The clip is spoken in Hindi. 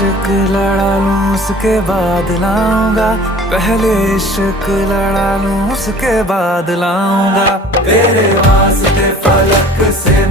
इश्क लड़ा लूं उसके बाद लाऊंगा, पहले इश्क लड़ा लूं उसके बाद लाऊंगा। तेरे वास्ते फलक से